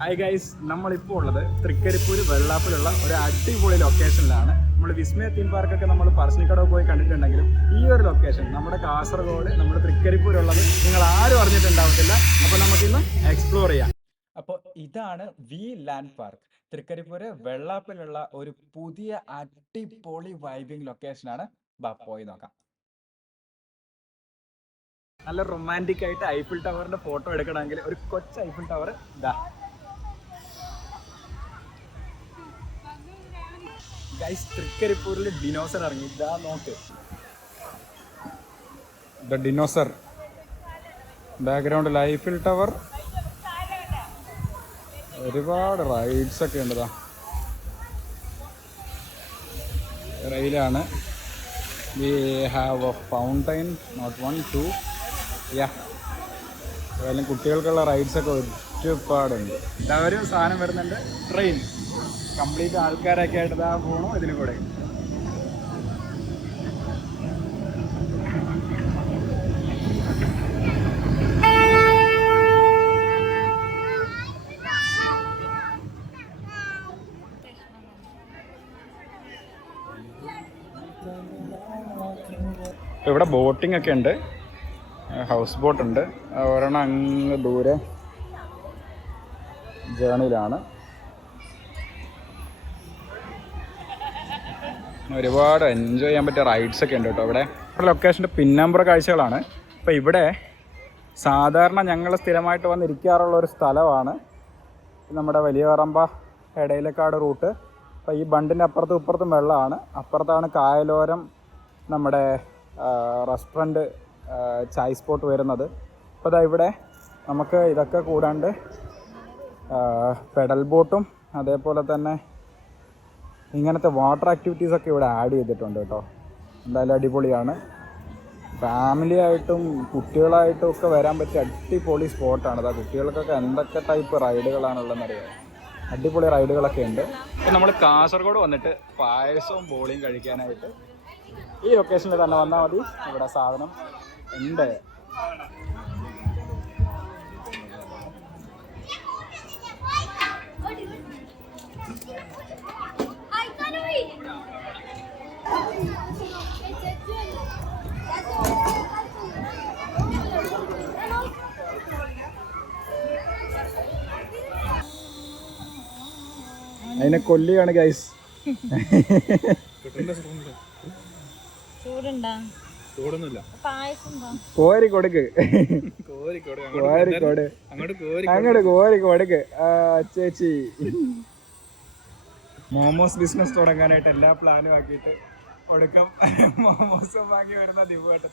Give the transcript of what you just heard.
Hi guys നമ്മളിപ്പോൾ ഉള്ളത് തൃക്കരിപ്പൂര് വെള്ളാപ്പിലുള്ള ഒരു അടിപൊളി ലൊക്കേഷനിലാണ് നമ്മൾ വിസ്മയ തീം പാർക്കൊക്കെ നമ്മൾ പറശ്ശിനിക്കടവ് പോയി കണ്ടിട്ടുണ്ടെങ്കിലും ഈ ഒരു ലൊക്കേഷൻ നമ്മുടെ കാസർഗോഡ് നമ്മുടെ തൃക്കരിപ്പൂരുള്ളത് നിങ്ങൾ ആരും അറിഞ്ഞിട്ടുണ്ടാവത്തില്ല. അപ്പോൾ നമുക്കിന്ന് എക്സ്പ്ലോർ ചെയ്യാം. അപ്പോൾ ഇതാണ് വി ലാൻഡ് പാർക്ക് തൃക്കരിപ്പൂര് വെള്ളാപ്പിലുള്ള ഒരു പുതിയ അടിപൊളി വൈബിംഗ് ലൊക്കേഷനാണ് ബാ പോയി നോക്കാം. നല്ല റൊമാന്റിക് ആയിട്ട് ഐഫിൾ ടവറിന്റെ ഫോട്ടോ എടുക്കണമെങ്കിൽ ഒരു കൊച്ചു ഐഫിൾ ടവർ ഇതാ ഗൈസ് തൃക്കരിപ്പൂരിൽ ഡിനോസർ ഇറങ്ങി. ഇതാ നോക്ക്. ഡിനോസർ. ബാക്ക്ഗ്രൗണ്ട് ലൈഫിൽ ടവർ ഒരുപാട് റൈഡ്സ് ഒക്കെ ഉണ്ട് ദാ. റെയിലാണ് we have a fountain not one two yeah ഏതായാലും കുട്ടികൾക്കുള്ള റൈഡ്സ് ഒക്കെ ഒരുപാടുണ്ട്. എല്ലാവരും സാധനം വരുന്നുണ്ട്. ട്രെയിൻ കംപ്ലീറ്റ് ആൾക്കാരൊക്കെ ആയിട്ട് ഇതാ ഫോണും ഇതിൽ കൂടെ. ഇവിടെ ബോട്ടിംഗ് ഒക്കെ ഉണ്ട്. ഹൗസ് ബോട്ട് ഉണ്ട്. ഒരെണ്ണം അങ്ങ് ദൂരെ ജേണിയിലാണ് ഒരുപാട് എൻജോയ് ചെയ്യാൻ പറ്റിയ റൈഡ്സ് ഒക്കെ ഉണ്ട് കേട്ടോ ഇവിടെ. ഇവിടെ ലൊക്കേഷന്റെ പിന്നാമ്പുറ കാഴ്ചകളാണ്. അപ്പോൾ ഇവിടെ സാധാരണ ഞങ്ങൾ സ്ഥിരമായിട്ട് വന്നിരിക്കാറുള്ള ഒരു സ്ഥലമാണ്. നമ്മുടെ വലിയ പറമ്പ ഇടയിലക്കാട് റൂട്ട് അപ്പോൾ ഈ ബണ്ടിന്റെ അപ്പുറത്തും ഇപ്പുറത്തും വെള്ളമാണ്. അപ്പുറത്താണ് കായലോരം നമ്മുടെ റെസ്റ്റോറന്റ് ചായ് സ്പോട്ട് വരുന്നത്. അപ്പോൾ അതാ ഇവിടെ നമുക്ക് ഇതൊക്കെ കൂടാണ്ട് പെഡൽ ബോട്ടും അതേപോലെ തന്നെ ഇങ്ങനത്തെ വാട്ടർ ആക്ടിവിറ്റീസൊക്കെ ഇവിടെ ആഡ് ചെയ്തിട്ടുണ്ട് കേട്ടോ. എന്തായാലും അടിപൊളിയാണ്. ഫാമിലി ആയിട്ടും കുട്ടികളായിട്ടും ഒക്കെ വരാൻ പറ്റിയ അടിപൊളി സ്പോട്ടാണ് അതാ കുട്ടികൾക്കൊക്കെ എന്തൊക്കെ ടൈപ്പ് റൈഡുകളാണുള്ളതെന്ന് അറിയാം അടിപൊളി റൈഡുകളൊക്കെ ഉണ്ട്. നമ്മൾ കാസർഗോഡ് വന്നിട്ട് പായസവും ബോളിയും കഴിക്കാനായിട്ട് ഈ ലൊക്കേഷനിൽ തന്നെ വന്നാൽ മതി. ഇവിടെ സാധനം ഉണ്ട്. അതിനെ കൊല്ലുകയാണ് ഗൈസ് കോരി കൊടുക്ക് കോരിക്കോട്. കോരി കൊടു അങ്ങോട്ട് കോരി അങ്ങോട്ട് കോരി കൊടുക്ക് ചേച്ചി. മോമോസ് ബിസിനസ് തുടങ്ങാനായിട്ട് എല്ലാ പ്ലാനും ആക്കിയിട്ട് ഒടുക്കം മോമോസും വാങ്ങി വരുന്ന ദിവസം